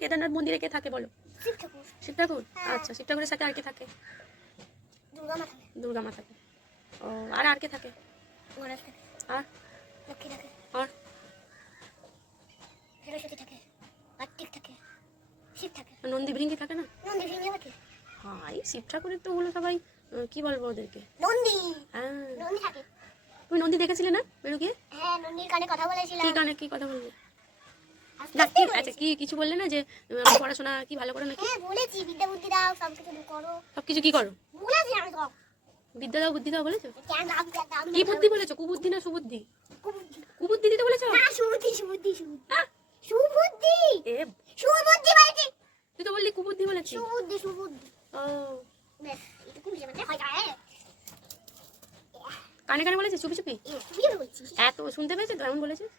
কেদারনাথ মন্দিরে কে থাকে বলো? শিব ঠাকুর। আচ্ছা, শিব ঠাকুরের সাথে আর কে থাকে? দুর্গা মা থাকে। ও, আর কে থাকে? আর আর নন্দী ভৃঙ্গি থাকে না? হ্যাঁ, এই শিব ঠাকুরের তো ওগুলো সবাই কি বলবো ওদেরকে, হ্যাঁ। তুমি নন্দী দেখেছিলে না বেরো গিয়ে? নন্দীর কানে কথা বলেছিলাম। কি কানে কি কথা বললে? আচ্ছা, কি কিছু বললে না যে পড়াশোনা কি ভালো করো নাকি? হ্যাঁ বলেছি, বিদ্যা বুদ্ধি দাও, সবকিছু করো। সবকিছু কি করো? বলেছি আমি তো। বিদ্যা দাও বুদ্ধি দাও বলেছো? কেন দাও? কি বুদ্ধি বলেছো? কুবুদ্ধি না সুবুদ্ধি? কুবুদ্ধি দিতে বলেছো? না, সুবুদ্ধি। সুবুদ্ধি এ সুবুদ্ধি বলেছি। তুই তো বললি কুবুদ্ধি বলেছি। সুবুদ্ধি। ও, বেশ, এটা কোন জায়গাতে হয় যায়? কানে কানে বলেছিস চুপি চুপি? তুই কি বলছিস? এত শুনতে পেয়েছিস তো এমন বলেছিস?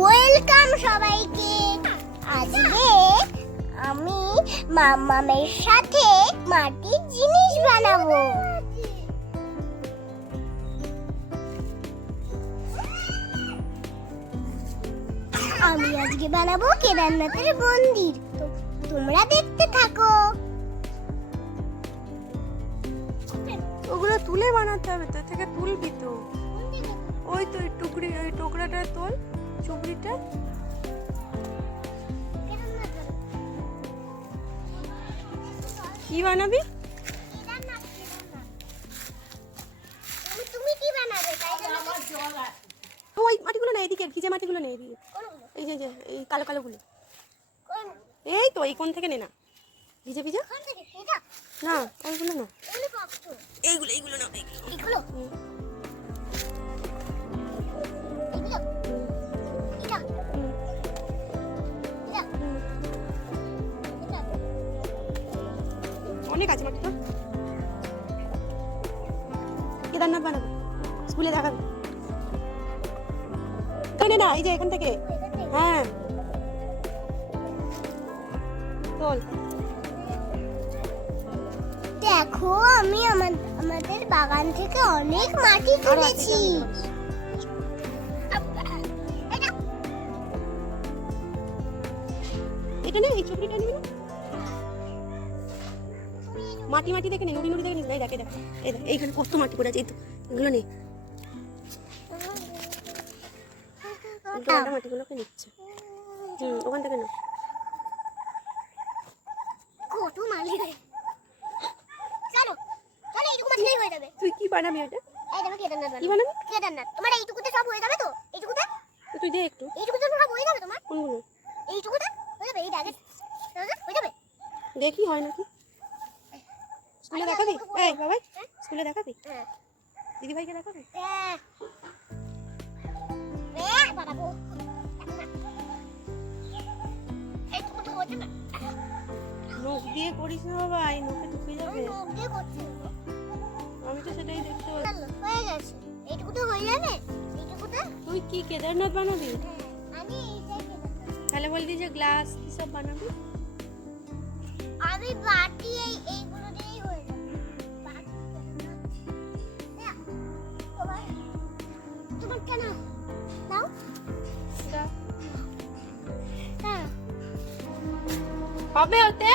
ওয়েলকাম সবাইকে। আজকে আমি মামামের সাথে মাটির জিনিস বানাবো। আমি আজকে বানাবো কেদারনাথের মন্দির, তো তোমরা দেখতে থাকো। ওগুলো তুলে বানাতে হবে, তো থেকে তুলবি তো। ওই তো টুকরি, ওই টোকরাটা তোল, চুবড়িটা। কি বানাবি? তুমি কি বানাবে? ওই মাটিগুলো না, এদিকে ভিজে মাটিগুলো নেই, এদিকে এই যে এই কালো কালোগুলো, এই তো এই কোণ থেকে নে না, ভিজে ভিজে না, ওইগুলো না, এইগুলো না, এগুলো অনেক আছে মাটি তো। কেদারনাথ বানাবো, স্কুলে দেখাবি। না, এই যে এখান থেকে, হ্যাঁ তোল। দেখো, আমি আমাদের বাগান থেকে অনেক মাটি তুলেছি। এটা না, এই চুপড়িটা নিবি না, মাটি মাটি দেখে নে, নুড়ি নুড়ি দেখে নিস। এই দেখ এইখানে কত মাটি পড়ে আছে, এই তো এগুলো নেই, মাটিগুলোকে নিচ্ছে। ওখান থেকে না, কত মাটি চলো চলো, এইটুকু মাটি হয়ে যাবে। তুই কি বানাবি ওটা? এই দেখো কেদারনাথ কি বানাবি? কেদারনাথ। তোমার এইটুকুতে সব হয়ে যাবে তো? এইটুকুতে তুই দে একটু। এইটুকুতে সব হয়ে যাবে তোমার? কোনগুলো? এইটুকুতে হয়ে যাবে, এই ডাগে হয়ে যাবে। দেখি হয় নাকি, স্কুলে দেখাবি? এই বাবাই, স্কুলে দেখাবি? হ্যাঁ, দিদি ভাইকে দেখাবি? বানাবো। এইটুকু তো হচ্ছে না। নখ দিয়ে করিস না বাবা, এই নখে ঢুকে যাবে। নখ দিয়ে করছি। আমি তো সেটাই দেখতে পাচ্ছি। হয়ে গেছে, এইটুকু তো হয়ে যাবে। এইটুকুতে তুই কি কেদারনাথ বানাবি? আমি এইটাই কেদারনাথ। তাহলে বলবি যে গ্লাস সব বানাবি। আমি বাটি এইগুলো দিয়েই হয়ে যাবে। বাটি তোমার কেন নাও হবে ওতে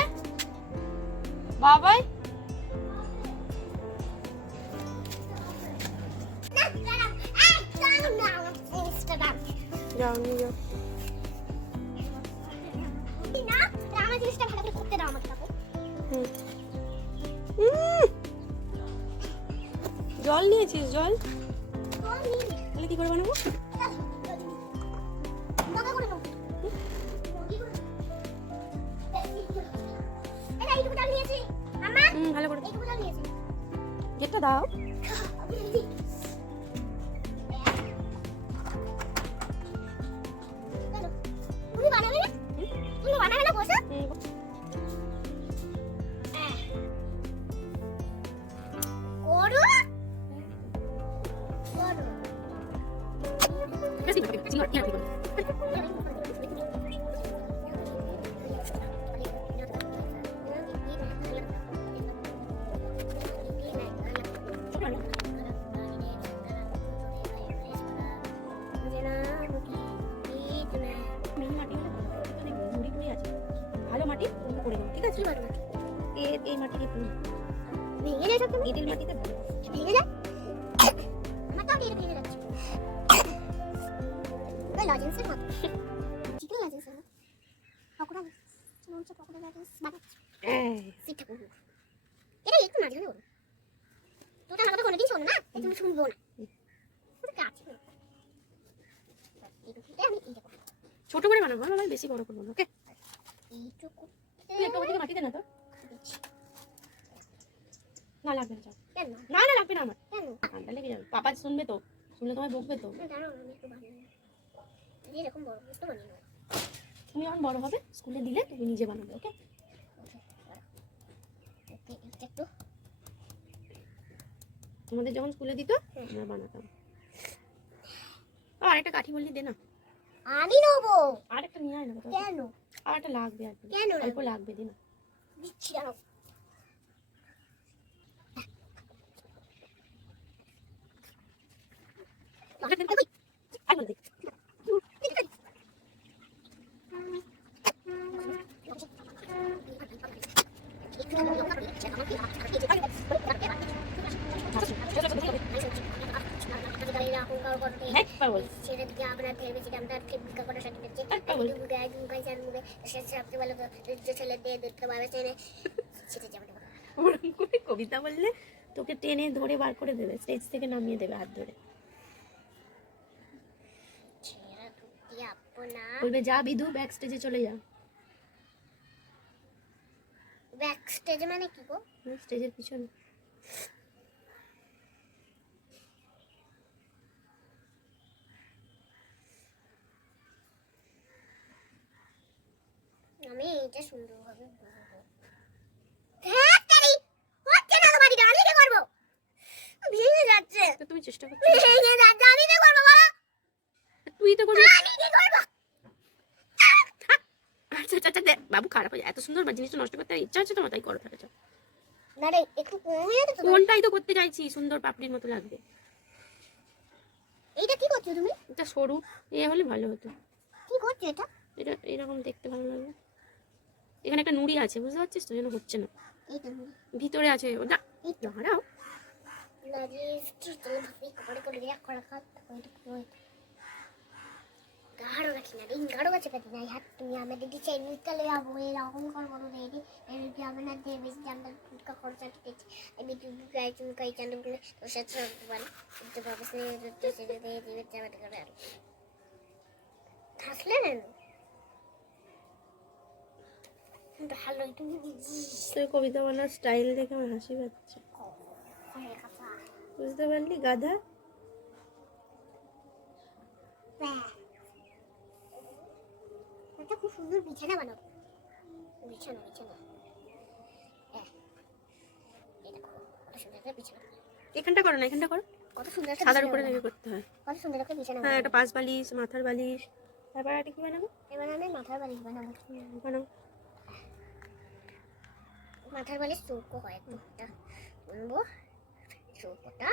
বাবাই। যাও নিয়ে যাও। জল নিয়েছিস? জল তাহলে কি করে বানাবো? ভালো করে যেটা দাও। তুমি বানাবে না? তুমি বানাবে না? বসো। করো এখানে মিহি মাটি হলে ভালো হয়, এখানে নুড়ি টুড়ি আছে, ভালো মাটি তুমি করে দাও, ঠিক আছে? কি ভালো মাটি এই মাটি দিয়ে তুমি ভেঙে যায় সব তুমি এঁটেল মাটিতে ভালো। ভেঙে যায় আমার তো এটা ভেঙে যাচ্ছে ওই লজেন্সের মতো চিকেন লজেন্সের মতো পকোড়া মনে হচ্ছে পকোড়া লজেন্স বানাচ্ছে সিটটা করবো এটা একটু না জানো তোটা আমার কথা কোনোদিন শোনো না এই তুমি শুনবো না ওটা কাছে আমি এইটা করবো ছোট করে বানাবো, ভালো বেশি বড় করবো না, ওকে? এইটুকু তুই একটা ওদিকে মাটি দে না তো। না লাগবে না, যাও। কেন না না লাগবে না আমার, কেন ঠান্ডা লেগে যাবে, পাপা শুনবে তো, শুনলে তোমায় বকবে তো। দাঁড়াও আমি একটু বানিয়ে এরকম বড় একটু বানিয়ে নেবো তুমি যখন বড় হবে স্কুলে দিলে তুমি নিজে বানাবে, ওকে? ওকে এটা একটু তোমাদের যখন স্কুলে দিত আমরা বানাতাম। আর একটা কাঠি বললি দে না, আমি নেবো আর একটা নিয়ে আয় না কোথাও। কেন আর একটা লাগবে, আর কেন অল্প লাগবে, দে না। দিচ্ছি দাঁড়াও আর বল দে। একবার বল। সেটাকে আপনার ভেবেছি আমরা ফিল্মিকা করার সাথে দেখছি একবার বল। গায়ে মুখে চার মুখে সে সবচেয়ে ভালো যে ছেলে দিয়ে দুধ বাবা ছেলে সেটা যেমন ওরকম করে কবিতা বললে তোকে টেনে ধরে বার করে দেবে, স্টেজ থেকে নামিয়ে দেবে হাত ধরে, ছেলেরা দুধ দিয়ে আপো না বলবে যা বিধু ব্যাক স্টেজে চলে যা। ব্যাক স্টেজে মানে কি গো স্টেজের পিছনে। আমি এটা সুন্দরভাবে বলবো হ্যাঁ তাই হচ্ছে না তো বাড়িটা আমি কি করব ভেঙে যাচ্ছে তো তুমি চেষ্টা করছো, ভেঙে যাচ্ছে আমি কি করব বলো তুই তো করবি। আমি কি করব আচ্ছা আচ্ছা আচ্ছা, দে, বাবু খারাপ হয়ে যায়, এত সুন্দর জিনিসটা নষ্ট করতে ইচ্ছা হচ্ছে তোমার, তাই করো, থাকে চল। না রে একটু কম হয়ে যাচ্ছে তো কোনটাই তো করতে চাইছি, সুন্দর পাপড়ির মতো লাগবে। এইটা কি করছো তুমি এটা সরু এ হলে ভালো হতো, কি করছো এটা এটা এরকম দেখতে ভালো লাগবে। এখানে একটা নুড়ি আছে, বুঝতে পারছিস তো, যেন হচ্ছে না, এইটা ভিতরে আছে ওটা। দাঁড়াও, লাজিস কি চলো ভাবি কপড়ে করে দিয়া খড়া খাত ওইটা ওই গাড়ো রাখি না রিং গাড়ো গাছে কাটি না হাত তুমি আমাদের দিছে নিকালে যাবো এরকম করবো না রে এই যে আমরা না দিয়ে বেশি জানলা ফুটকা খরচা দিতেছি আমি তুমি গাই তুমি গাই জানলা বলে তো সেটা বল কিন্তু বাবা সে তো সে দিয়ে দিবে চাবাতে করে আর হাসলে না ভালো তুমি তোর কবিতা বলার স্টাইল দেখে আমার হাসি পাচ্ছে, বুঝতে পারলি গাধা। এটা খুব সুন্দর বিছানা বানাবো বিছানা বিছানা এটা কত সুন্দর একটা বিছানা এখানটা করো না, এখানটা করো, কত সুন্দর একটা সাদার বিছানা উপরে বানাবো। রেখে করতে হয়। কত সুন্দর একটা বিছানা হ্যাঁ, বানাবো। একটা পাশ বালিশ, মাথার বালিশ, তারপর একটা কি বানাবো? এবার আমি মাথার বালিশ বানাবো বানাও। মাথার বালিশ চৌকো হয় একটা বানাবো চৌকোটা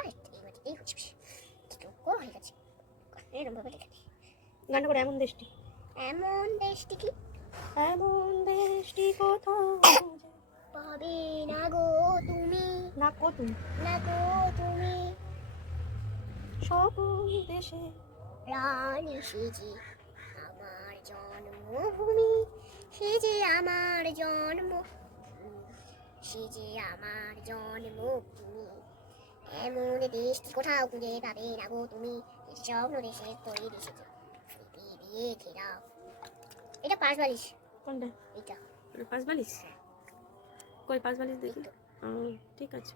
এই হচ্ছে চৌকো হয়ে গেছে এরকম ভাবে রেখে দিই গানটা করে এমন দেশটি, এমন দেশটি কি এমন দেশটি কোথাও পাবে না গো তুমি না কো তুমি না গো তুমি সকল দেশে রানী সেজে আমার জন্মভূমি সেজে আমার জন্ম সেজে আমার জন্মভূমি এমন দেশটি কোথাও খুঁজে পাবে না গো তুমি স্বপ্ন দেশে তৈরি এসেছে স্মৃতি দিয়ে ঘেরা এটা পাঁচ বালিশ কোনটা? এটা এটা পাশ বালিশ, কই পাশ বালিশ দেখি। ও ঠিক আছে,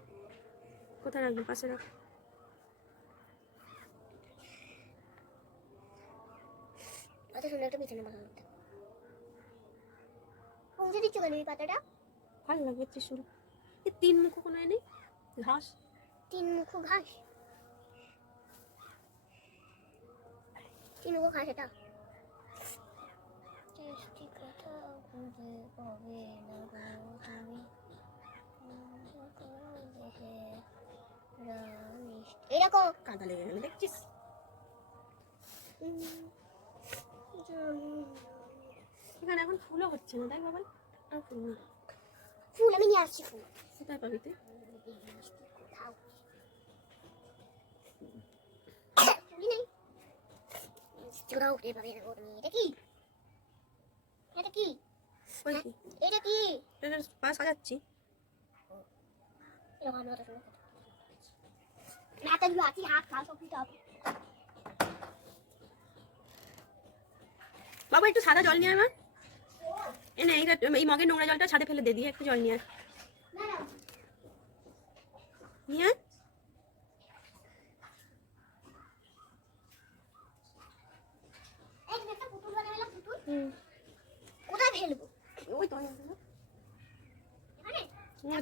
কোথায় রাখবে? পাশে রাখ। কত সুন্দর একটা বিছানা বানানো পৌঁছে দিচ্ছ কেন এই পাতাটা ভালো লাগবে ত্রিশুল। এই তিন মুখ কোনো নেই ঘাস, তিন মুখো ঘাস তিন মুখো ঘাস এটা টেস্টি কথা খুঁজে পাবে না গো তুমি এরকম কাদা লেগে গেল দেখছিস। এখানে এখন ফুলও হচ্ছে না, তাই বাবা? আর ফুল নেই। ফুল আমি নিয়ে আসছি, ফুল কোথায় পাবি তুই? কোথাও ফুলই নেই। চোরাও উঠে পাবে না গরমে। এটা কি? এটা কি? কই কি? এটা কি? এটা পা সাজাচ্ছি। এরকম আমরা তো শুনে নাটা দিয়ে আছি, হাত পা সব দিতে হবে। বাবা একটু সাদা জল নিয়ে আয় মা। এনে এই মগের নোংরা জলটা ছাদে ফেলে দে, দিয়ে একটু জল নিয়ে আয়। নিয়ে আয়। এই যে একটা পুতুল বানালাম, পুতুল হুম। কোথায় ফেলবো? ওই তো এখানে?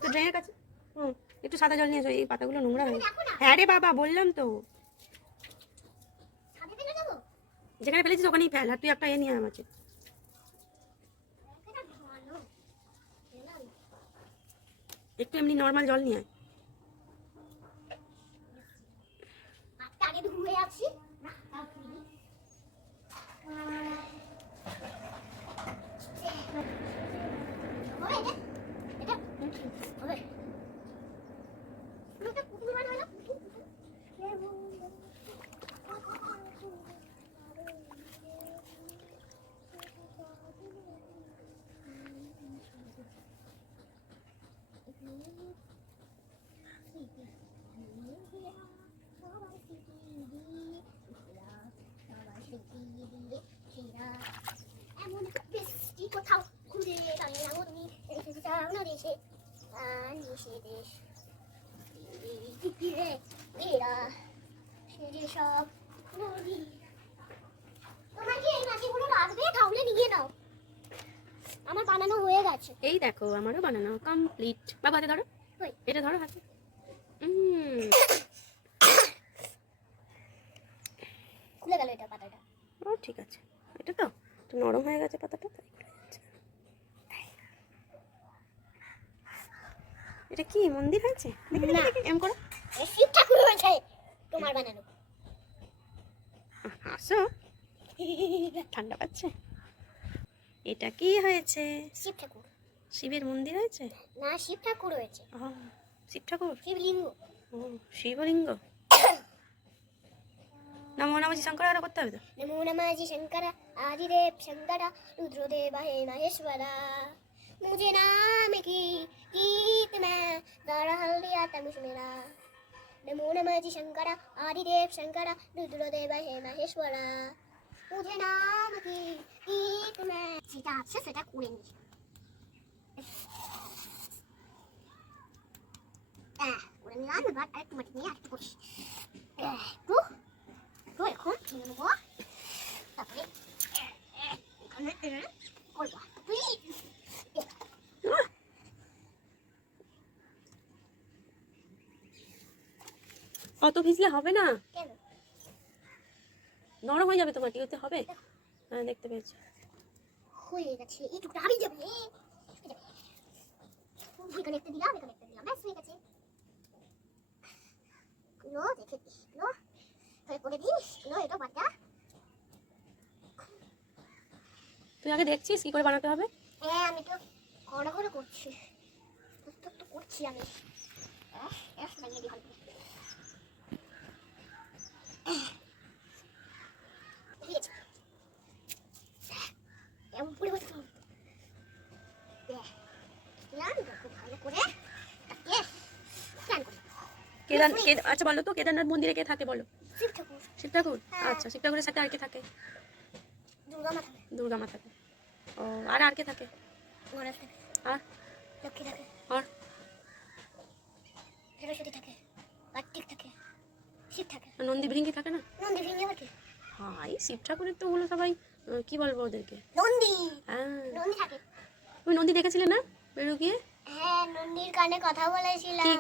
তো ড্রেনের কাছে। হুম, একটু সাদা জল নিয়ে এসো, এই পাতাগুলো নোংরা হয়ে গেছে। দেখো না, হ্যাঁ রে বাবা, বললাম তো। ছাদে ফেলে দেবো? যেখানে ফেলেছিস ওখানেই ফেল, আর তুই একটা নিয়ে আয় আমাকে। এটা ভালো। ফেলাম। একটু এমনি নর্মাল জল নিয়ে আয়। হাতটা আগে ধুয়ে আছি। না, তাও ধুইনি। হবে এটা? এটা হবে। একটা পুতুল বানালাম, পুতুল, পুতুল। এমন বৃষ্টি কোথাও ঘুরে বাংলা উর্মি দেশে দেশে দেশ এরা সে সব নদী। তোমার কি এই মাটিগুলো লাগবে? তাহলে নিয়ে নাও, আমার বানানো হয়ে গেছে। এই দেখো আমারও বানানো কমপ্লিট। বাবা হাতে ধরো, কই? এটা ধরো হাতে। খুলে গেল এটা পাতাটা। ও ঠিক আছে, এটা তো একটু নরম হয়ে গেছে পাতাটা, তাই খুলে যাচ্ছে। এটা কি মন্দির হয়েছে? দেখি না। দেখি এম করো। শিব ঠাকুর হয়েছে তোমার বানানো। হাসো, ঠান্ডা পাচ্ছে। এটা কি হয়েছে? শিব ঠাকুর। শিবের মন্দির হয়েছে? না, শিব ঠাকুর হয়েছে। ও, শিব ঠাকুর। শিবলিঙ্গ। ও, শিবলিঙ্গ। নমো নমঃ শঙ্কর আরো করতে হবে তো। नमो नमः जी शंकर आदिदेव शंकर रुद्रदेव हे महेश्वरा। मुझे नाम की गीत में दौड़ हल्दिया तमुष मेरा। नमो नमः जी शंकर आदिदेव शंकर रुद्रदेव हे महेश्वरा। मुझे नाम की गीत में सीता आपसे सेटा करेंगे। করে নিলাম, এবার আরেকটু মাটি নিয়ে আরেকটু করি। একটু তো এখন কিনে নেবো, তারপরে এখানে করবো। অত ভিজলে হবে না, কেন? নরম হয়ে যাবে তো, মাটি হতে হবে। হ্যাঁ দেখতে পেয়েছি। হয়ে গেছে, এইটুকুটা হারিয়ে যাবে। এখানে একটা দিলাম, এখানে একটা দিলাম, ব্যাস হয়ে গেছে। এগুলো দেখে এগুলো করে দিই, এগুলো এটা বাটা। তুই আগে দেখছিস কি করে বানাতে হবে? হ্যাঁ, আমি তো ঘন ঘন করছি, তো করছি আমি। বানিয়ে দিই ভালো করে। ঠিক আছে, এমন করে বসতে হবে। খুব ভালো করে তাকে স্নান করি। আচ্ছা বলো তো, কেদারনাথ মন্দিরে কে থাকে বলো? শিব ঠাকুর। শিব ঠাকুর। হ্যাঁ। আচ্ছা, শিব ঠাকুরের সাথে আর কে থাকে? দুর্গা মা থাকে। দুর্গা মা থাকে। ও, আর আর কে থাকে? গণেশ থাকে, আর লক্ষ্মী থাকে, আর সরস্বতী থাকে, কার্তিক থাকে, শিব থাকে। নন্দী ভৃঙ্গি থাকে না? নন্দী ভেঙে আবার কি? হ্যাঁ, এই শিব ঠাকুরের তো ওগুলো সবাই কি বলবো ওদেরকে। নন্দী। হ্যাঁ, নন্দী থাকে। তুমি নন্দী দেখেছিলে না বেরো গিয়ে? হ্যাঁ, নন্দীর কানে কথা বলেছিলাম। কি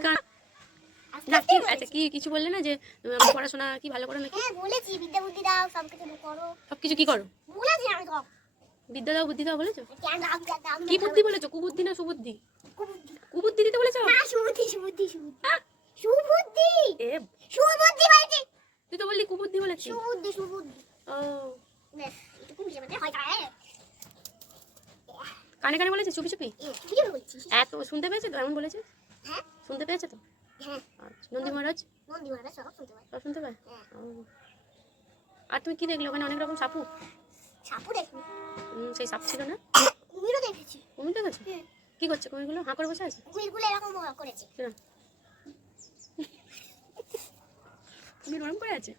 আস্তে না আস্তে কি, বলেছি। আচ্ছা কি কিছু বললে না যে আমার পড়াশোনা কি ভালো করো নাকি? হ্যাঁ বলেছি, বিদ্যা বুদ্ধি দাও, সব কিছু করো। সবকিছু কি করো? বলেছি আমি তো। বিদ্যা দাও বুদ্ধি দাও বলেছো? কেন দাও? কি বুদ্ধি বলেছো? কুবুদ্ধি না সুবুদ্ধি? কুবুদ্ধি দিতে বলেছো? না, সুবুদ্ধি সুবুদ্ধি সুবুদ্ধি সুবুদ্ধি এ, সুবুদ্ধি বলছি। তুই তো বললি কুবুদ্ধি বলেছিস। সুবুদ্ধি সুবুদ্ধি। ও, ব্যাস, এটুকু বুঝে মানে হয় তাই। কানে কানে বলেছে চুপি চুপি? তুই বলছিস? এত শুনতে পেয়েছে তো? এমন বলেছে? হ্যাঁ শুনতে পেয়েছে তো? হ্যাঁ আচ্ছা, নন্দী মহারাজ নন্দী মহারাজ সব শুনতে পায়। সব শুনতে পায়? হ্যাঁ। ও। আর তুমি কি দেখলে ওখানে? অনেক রকম সাপু? সাপও দেখি, সেই সাপ ছিল না? কুমিরও দেখেছি। কুমির দেখেছো? কি করছে কুমিরগুলো? হাঁ করে বসে আছে? কুমিরগুলো এরকম করেছে। কিরম? কুমির ওরম করে আছে?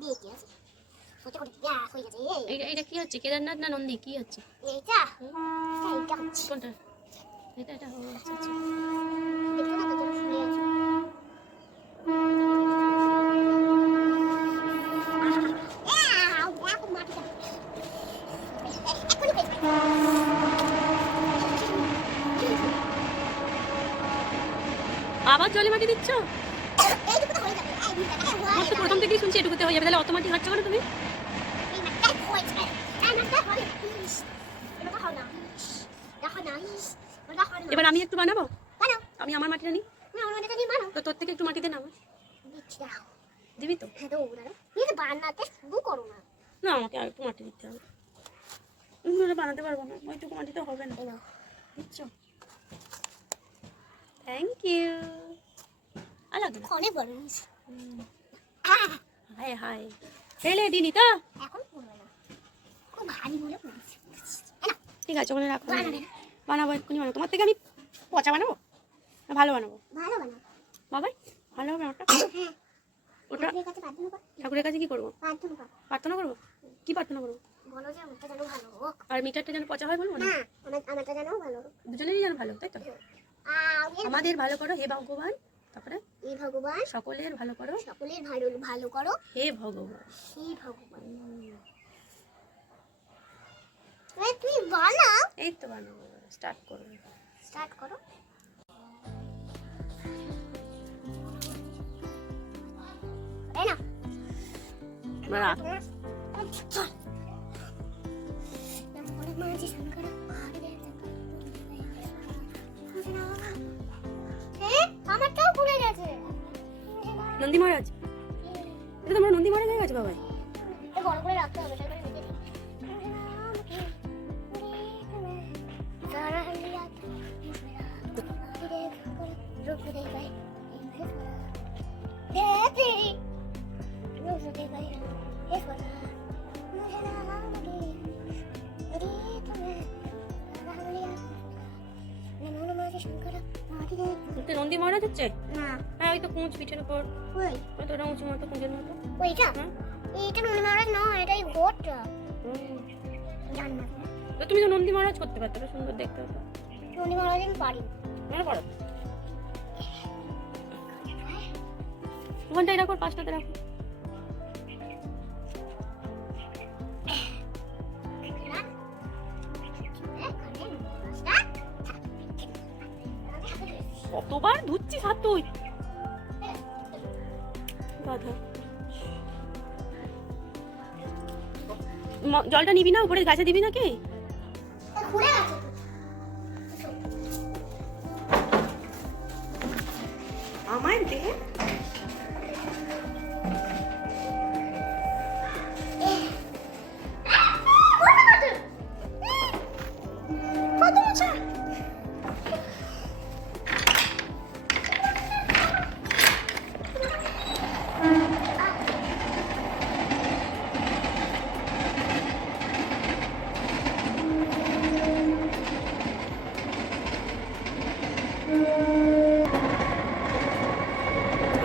দিয়ে কি আছে? সোজা করে দিয়া হয়ে গেছে। এইটা কি হচ্ছে? কেদারনাথ না নন্দী কি হচ্ছে? এইটা এইটা হচ্ছে কোনটা? এটা ও আচ্ছা আচ্ছা। দেখো না কত ফুলে আছে। এখন মাটিটা এখনই পেয়েছি। আবার জলে মাটি দিচ্ছ? এইটুকু তো হয়ে যাবে। এই ভিডিওটা আমার তো প্রথম থেকেই শুনছি এটুকুতে হয়ে যাবে, তাহলে অত মাটি হাঁটছো কেন তুমি? এই মাটিটা হয়েছে। এই মাটিটা হয়। এটা হয় না। দেখো না। এটা হয় না। এবার আমি একটু বানাবো? বানাও। আমি আমার মাটিটা নিই। না আমার মাটিটা নিয়ে বানাও। তো তোর থেকে একটু মাটি দে না আমার। দিচ্ছি দাও। দিবি তো? হ্যাঁ তো দাও। তুমি বানাতে শুরু করো না। না আমাকে আর একটু মাটি দিতে হবে। বানাতে পারবো না, ওইটুকু মাটি তো হবে না। দিচ্ছ? Thank you. আর লাগবে না। অনেক বড় হয়েছে। হাই হাই ফেলে দিনি তো? এখন পড়বে না। খুব ভারী বলে পড়েছে। ঠিক আছে ওখানে রাখো। বানাবে। বানাবো এক্ষুনি বানাবো। তোমার থেকে আমি পচা বানাবো না ভালো বানাবো? ভালো বানাও। বাবাই ভালো হবে আমারটা? হ্যাঁ। ওটা ঠাকুরের কাছে প্রার্থনা কর। ঠাকুরের কাছে কি করবো? প্রার্থনা কর। প্রার্থনা করবো? কি প্রার্থনা করবো? বলো যে আমারটা যেন ভালো হোক। আর মিটারটা যেন পচা হয় বলবো না? না আমারটা যেন ভালো হোক। দুজনেরই যেন ভালো, তাই তো? আমাদের ভালো করো হে ভগবান। তারপরে এই ভগবান সকলের ভালো করো সকলের ভালো ভালো করো। হে ভগবান। সেই ভগবান। তুই বানাও। এই তো বানাবো, স্টার্ট করো। স্টার্ট করো। এই না রাখ। আমারটাও ভুলে গেছে। নন্দী মহারাজ, এটা তোমরা নন্দী মহারাজ হয়ে গেছে বাবাই। বড় করে রাখতে হবে তাই করে নন্দী মহারাজ হচ্ছে? না হ্যাঁ ওই তো কুঁচ পিঠের উপর, ওই ওই তো ওটা উঁচু মতো কুঁচের মতো। ওইটা হ্যাঁ। এইটা নন্দী মহারাজ না এটাই গোটটা জান না। তো তুমি তো নন্দী মহারাজ করতে পারতো, ওটা সুন্দর দেখতে হতো। নন্দী মহারাজ আমি পারি মনে করো ওখানটায় রাখো, পাঁচটাতে রাখো। কতবার ধুচ্ছিস হাত তুই? গাধা। জলটা নিবি না? উপরে গাছে দিবি নাকি? খুলে গেছে আমার দেহে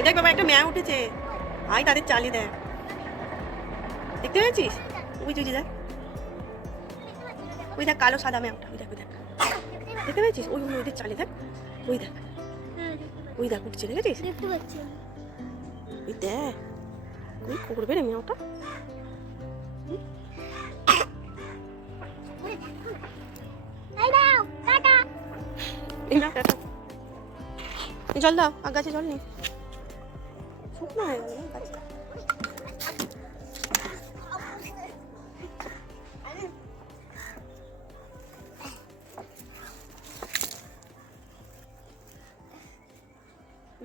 দেখ বাবা একটা ম্যাও উঠেছে, আয় তাদের চালিয়ে দেখ। দেখতে পেয়েছিস? ওই যে দেখ, ওই দেখ কালো সাদা ম্যাওটা, ওই দেখ ওই দেখ। দেখতে পেয়েছিস? ওই ওই ওদের চালিয়ে দেখ, ওই দেখ ওই দেখ উঠছে, দেখেছিস? দেখতে পাচ্ছি ওই দেখ ওই করবে রে ম্যাওটা। এই না টাটা। জল দাও, আর গাছে জল নেই, শুকনো হয়ে গেল গাছটা।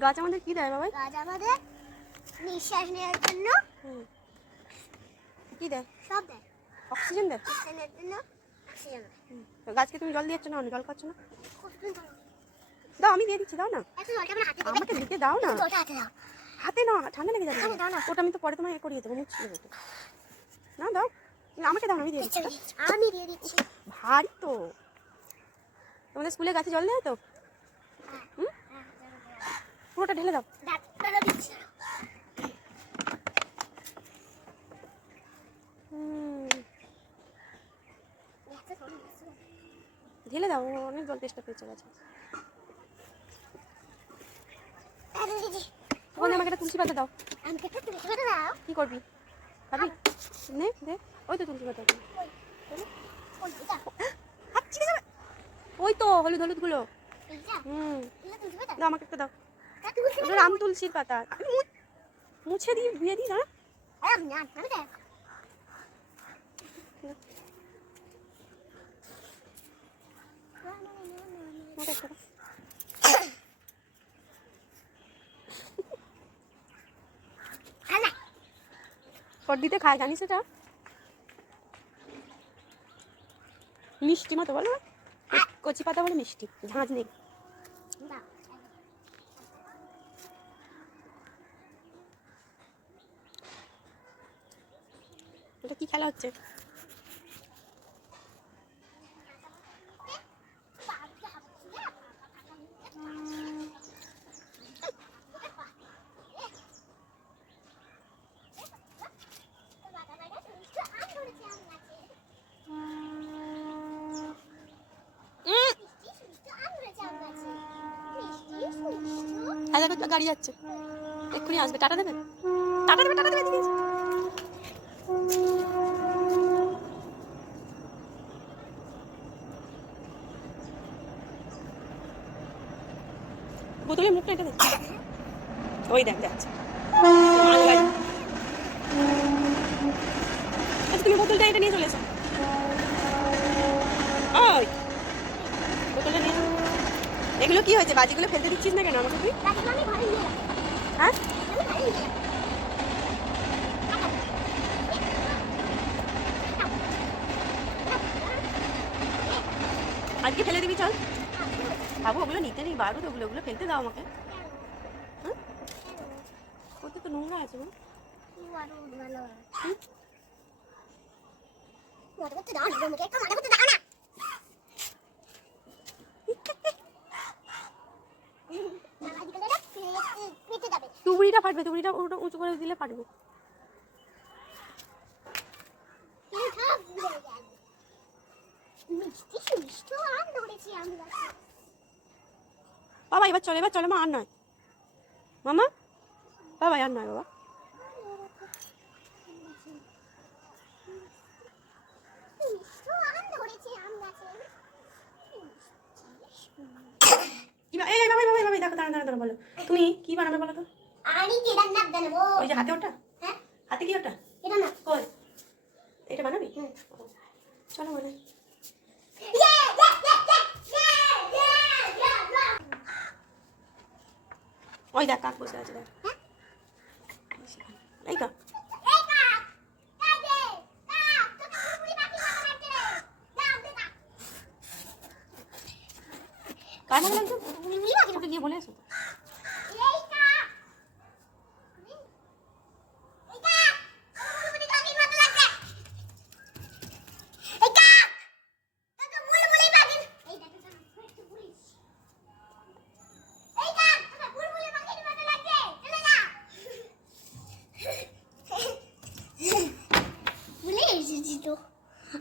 গাছ আমাদের কি দেয় বাবাই? গাছ আমাদের নিঃশ্বাস নেওয়ার জন্য কি দেয়? সব দেয়। অক্সিজেন দেয়? নিঃশ্বাস নেওয়ার জন্য অক্সিজেন গাছকে তুমি জল দিচ্ছ না, জল খাচ্ছ না? কতদিন ধরে দাও, আমি দিয়ে দিচ্ছি, দাও না, এত জলটা আমার হাতে আমাকে দিতে দাও না। জলটা হাতে দাও হাতে না, ঠান্ডা লেগে যাবে। দাও না ওটা আমি তো পরে তোমায় করিয়ে দেবো, মুছতে দেবো। না দাও, আমাকে দাও, আমি দিয়ে দিচ্ছি। আমি দিয়ে দিচ্ছি ভারী তো। তোমাদের স্কুলে গাছে জল দেয় তো? হুম, পুরোটা ঢেলে দাও। ডাক্তারও দিচ্ছি ঢেলে দাও, অনেক জল চেষ্টা পেয়েছে গাছে। ওখানে আমাকে একটা তুলসী পাতা দাও। আমাকে একটা তুলসী পাতা দাও। কি করবি, খাবি? নে দে, ওই তো তুলসী পাতা। হাত ছিঁড়ে যাবে। ওই তো হলুদ হলুদ গুলো। দাও, আমাকে একটা দাও। ওটা রাম তুলসীর পাতা। আমি মুছে দিই, ধুয়ে দিই না। সর্দিতে খায়, জানিস এটা? মিষ্টি মতো বলো, কচি পাতা বলে মিষ্টি, ঝাঁঝ নেই। এটা কি খেলা হচ্ছে? গাড়ি যাচ্ছে, এক্ষুনি আসবে। টাটা দেবে, টাটা দেবে, টাটা দেবে। এদিকে এসো। বোতলের মুখটা এটা দেখ, ওই দেখ যাচ্ছে মালগাড়ি। আচ্ছা, তুমি বোতলটা এটা নিয়ে চলে এসো। ওই বোতলটা নিয়ে। এগুলো কি হয়েছে? বাজিগুলো ফেলতে দিচ্ছিস না কেন আমাকে তুই? হ্যাঁ, আজকে ফেলে দিবি? চল বাবু, ওগুলো নিতে নেই, বারুদ ওগুলো, ওগুলো ফেলতে দাও আমাকে। হ্যাঁ, ওতে তো নোংরা আছে না। তুবড়িটা ফাটবে, তুবড়িটা উঁচু করে দিলে ফাটবে। বাবা এবার চলে, এবার চলে মা, আর নয় মামা, বাবা আর নয় বাবা। দেখো, দাঁড়া দাঁড়া বলো, তুমি কি বানাবে বলো তো? ওই যে হাতে ওটা, হাতে কি ওটা? কই এটা বানাবি? চলো বানাই। ওই দেখ কাক বসে আছে, দেখ এই কাক। কার ভালো লাগছে? ওকে গিয়ে বলে এসো।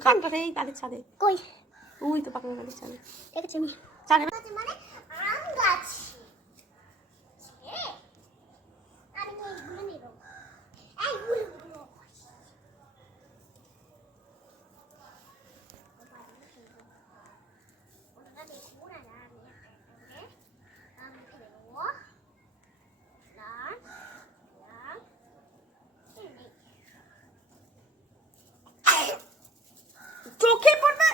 কাকটা এই কাদের ছাদে, কই ওই তো পাকা কাদের ছাদে দেখেছি আমি। ছাদে। মানে আম গাছ আমি এইগুলো নেব, এইগুলো চোখে পড়বে।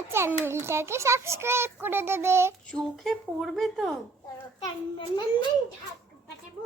আমার চ্যানেলটাকে সাবস্ক্রাইব করে দেবে। চোখে পড়বে তো। টান টান টান টান ঢাক পাঠাবো।